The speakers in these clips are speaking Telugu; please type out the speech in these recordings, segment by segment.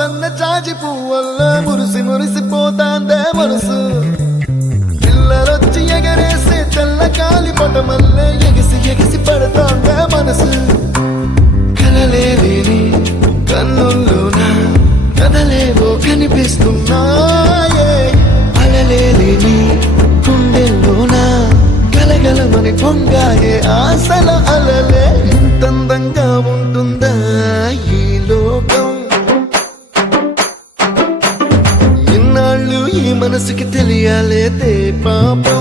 సన్న జాజి పువ్వల్ల మురిసి మురిసిపోతాందే మనసు పిల్లలొచ్చి ఎగరేసే తెల్ల కాలి పటమల్లే ఎగిసి ఎగిసి పడతాందే మనసు కలలే లేని కన్నుల్లోన కదలేవో కనిపిస్తున్నాయే అలలే లేని గుండెల్లోన గలగలమని పొంగాయే ఆశల అలలే ఇంతందంగా ఉంటుందా ఈ లోకం ఇన్నాళ్ళు ఈ మనసుకి తెలియాలేదే పాపం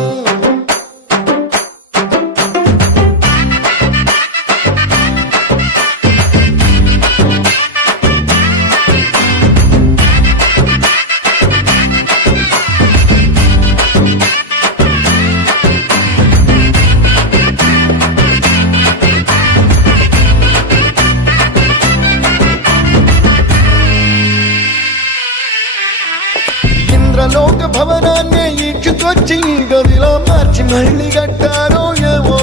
లోక భవనాన్ని ఈడ్చుకొచ్చి గదిలో మార్చి మళ్ళీ కట్టారో ఏమో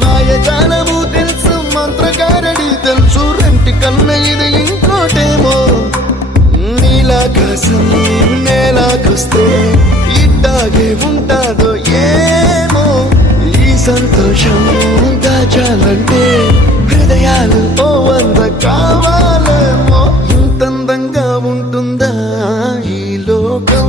మాయజాలము తెలుసు మంత్రగారడి తెలుసు రెంటి కన్న ఇది ఇంకోటేమో నీలాకాశం నేలాకొస్తే ఇట్టాగే ఉంటాదో